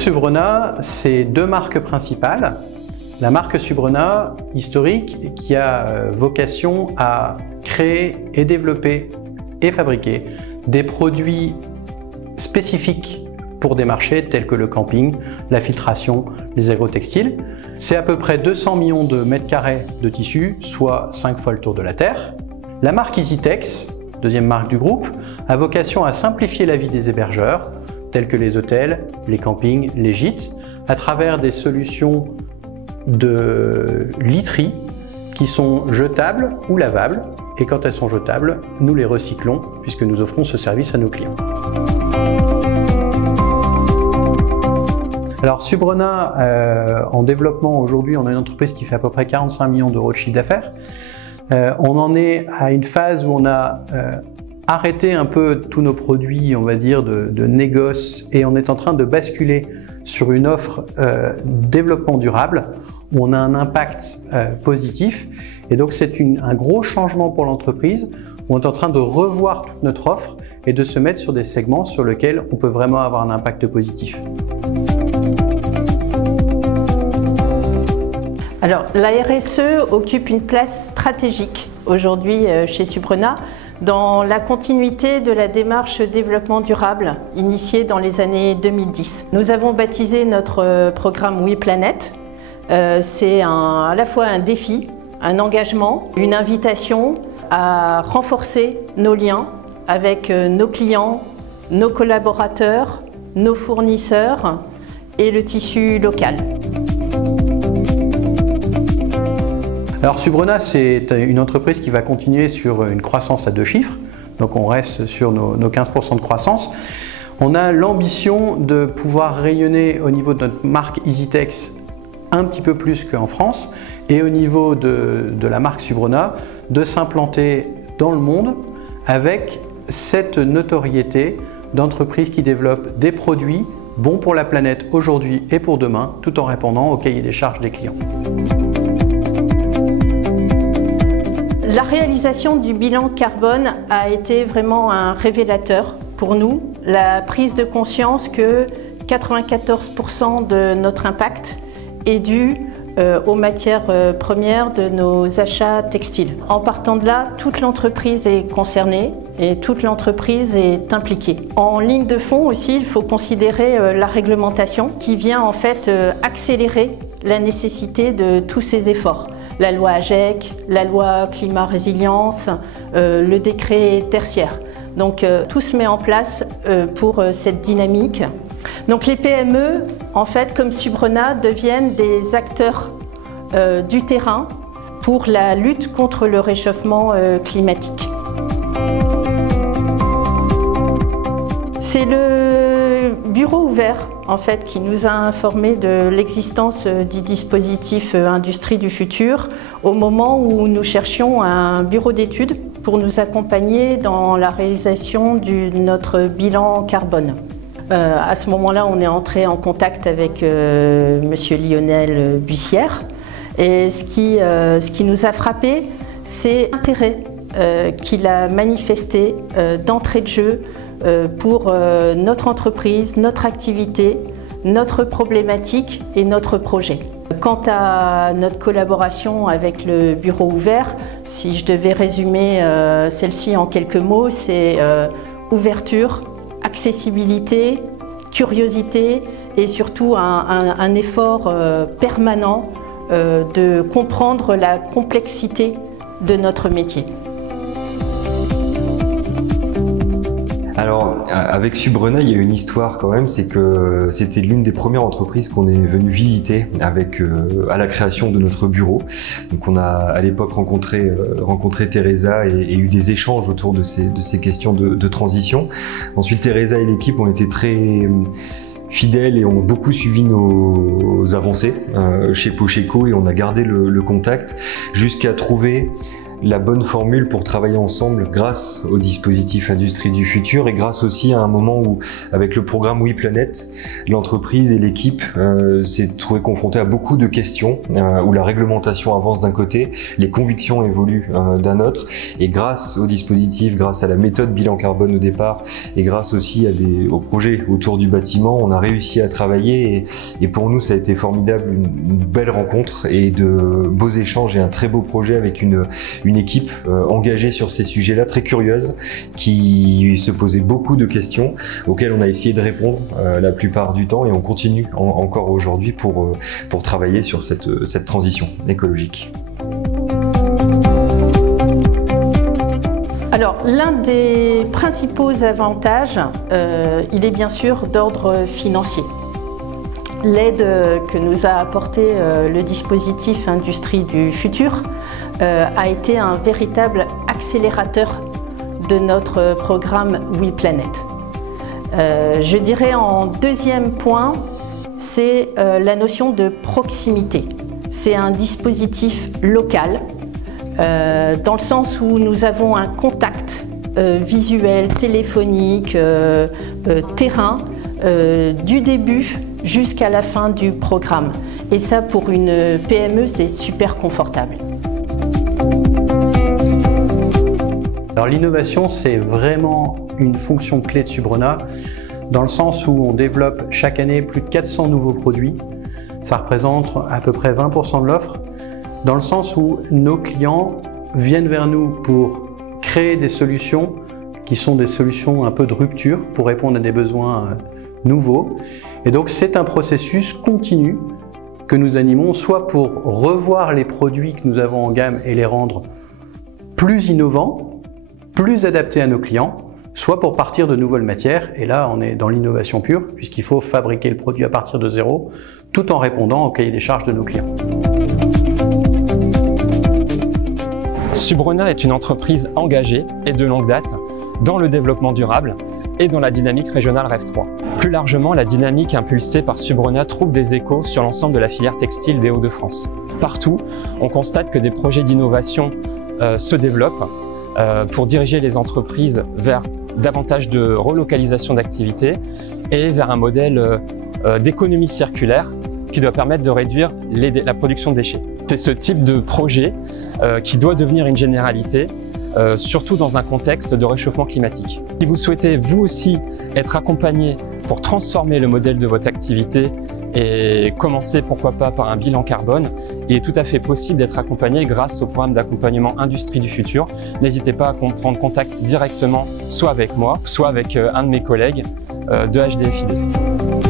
Subrena, c'est deux marques principales. La marque Subrena, historique, qui a vocation à créer et développer et fabriquer des produits spécifiques pour des marchés tels que le camping, la filtration, les agrotextiles. C'est à peu près 200 millions de mètres carrés de tissu, soit 5 fois le tour de la Terre. La marque EasyTex, deuxième marque du groupe, a vocation à simplifier la vie des hébergeurs, tels que les hôtels, les campings, les gîtes, à travers des solutions de literie qui sont jetables ou lavables. Et quand elles sont jetables, nous les recyclons puisque nous offrons ce service à nos clients. Alors Subrena, en développement aujourd'hui, on a une entreprise qui fait à peu près 45 millions d'euros de chiffre d'affaires. On en est à une phase où on a arrêté un peu tous nos produits, on va dire, de négoce, et on est en train de basculer sur une offre développement durable où on a un impact positif. Et donc c'est un gros changement pour l'entreprise où on est en train de revoir toute notre offre et de se mettre sur des segments sur lesquels on peut vraiment avoir un impact positif. Alors, la RSE occupe une place stratégique aujourd'hui chez Subrena dans la continuité de la démarche développement durable initiée dans les années 2010. Nous avons baptisé notre programme WePlanet. C'est à la fois un défi, un engagement, une invitation à renforcer nos liens avec nos clients, nos collaborateurs, nos fournisseurs et le tissu local. Alors Subrena, c'est une entreprise qui va continuer sur une croissance à 2 chiffres, donc on reste sur nos 15% de croissance. On a l'ambition de pouvoir rayonner au niveau de notre marque EasyTex un petit peu plus qu'en France, et au niveau de la marque Subrena, de s'implanter dans le monde avec cette notoriété d'entreprise qui développe des produits bons pour la planète aujourd'hui et pour demain, tout en répondant au cahier des charges des clients. La réalisation du bilan carbone a été vraiment un révélateur pour nous. La prise de conscience que 94% de notre impact est dû aux matières premières de nos achats textiles. En partant de là, toute l'entreprise est concernée et toute l'entreprise est impliquée. En ligne de fond aussi, il faut considérer la réglementation qui vient en fait accélérer la nécessité de tous ces efforts. La loi AGEC, la loi climat résilience, le décret tertiaire. Donc tout se met en place pour cette dynamique. Donc les PME, en fait, comme Subrena, deviennent des acteurs du terrain pour la lutte contre le réchauffement climatique. C'est le bureau ouvert en fait, qui nous a informé de l'existence du dispositif Industrie du futur au moment où nous cherchions un bureau d'études pour nous accompagner dans la réalisation de notre bilan carbone. À ce moment-là, on est entré en contact avec monsieur Lionel Bussière, et ce qui nous a frappé, c'est l'intérêt qu'il a manifesté d'entrée de jeu pour notre entreprise, notre activité, notre problématique et notre projet. Quant à notre collaboration avec le bureau ouvert, si je devais résumer celle-ci en quelques mots, c'est ouverture, accessibilité, curiosité et surtout un effort permanent de comprendre la complexité de notre métier. Alors, avec Subrena, il y a une histoire quand même, c'est que c'était l'une des premières entreprises qu'on est venu visiter à la création de notre bureau. Donc on a à l'époque rencontré Teresa et eu des échanges autour de ces questions de transition. Ensuite, Teresa et l'équipe ont été très fidèles et ont beaucoup suivi nos avancées chez Pocheco, et on a gardé le contact jusqu'à trouver la bonne formule pour travailler ensemble grâce au dispositif Industrie du Futur et grâce aussi à un moment où, avec le programme WePlanet, l'entreprise et l'équipe s'est trouvée confrontée à beaucoup de questions, où la réglementation avance d'un côté, les convictions évoluent d'un autre, et grâce au dispositif, grâce à la méthode bilan carbone au départ, et grâce aussi au projet autour du bâtiment, on a réussi à travailler, et pour nous ça a été formidable, une belle rencontre et de beaux échanges et un très beau projet avec une équipe engagée sur ces sujets-là, très curieuse, qui se posait beaucoup de questions auxquelles on a essayé de répondre la plupart du temps, et on continue encore aujourd'hui pour travailler sur cette transition écologique. Alors, l'un des principaux avantages, il est bien sûr d'ordre financier. L'aide que nous a apporté le dispositif Industrie du Futur a été un véritable accélérateur de notre programme WePlanet. Je dirais en deuxième point, c'est la notion de proximité. C'est un dispositif local, dans le sens où nous avons un contact visuel, téléphonique, terrain, du début jusqu'à la fin du programme. Et ça, pour une PME, c'est super confortable. Alors l'innovation, c'est vraiment une fonction clé de Subrona, dans le sens où on développe chaque année plus de 400 nouveaux produits. Ça représente à peu près 20% de l'offre, dans le sens où nos clients viennent vers nous pour créer des solutions qui sont des solutions un peu de rupture pour répondre à des besoins nouveaux. Et donc c'est un processus continu que nous animons, soit pour revoir les produits que nous avons en gamme et les rendre plus innovants, plus adaptés à nos clients, soit pour partir de nouvelles matières. Et là, on est dans l'innovation pure, puisqu'il faut fabriquer le produit à partir de zéro, tout en répondant au cahier des charges de nos clients. Subrona est une entreprise engagée et de longue date dans le développement durable et dans la dynamique régionale REV 3. Plus largement, la dynamique impulsée par Subrona trouve des échos sur l'ensemble de la filière textile des Hauts-de-France. Partout, on constate que des projets d'innovation se développent pour diriger les entreprises vers davantage de relocalisation d'activités et vers un modèle d'économie circulaire qui doit permettre de réduire la production de déchets. C'est ce type de projet qui doit devenir une généralité, surtout dans un contexte de réchauffement climatique. Si vous souhaitez vous aussi être accompagné pour transformer le modèle de votre activité et commencer pourquoi pas par un bilan carbone, il est tout à fait possible d'être accompagné grâce au programme d'accompagnement Industrie du Futur. N'hésitez pas à prendre contact directement soit avec moi, soit avec un de mes collègues de HDFiD.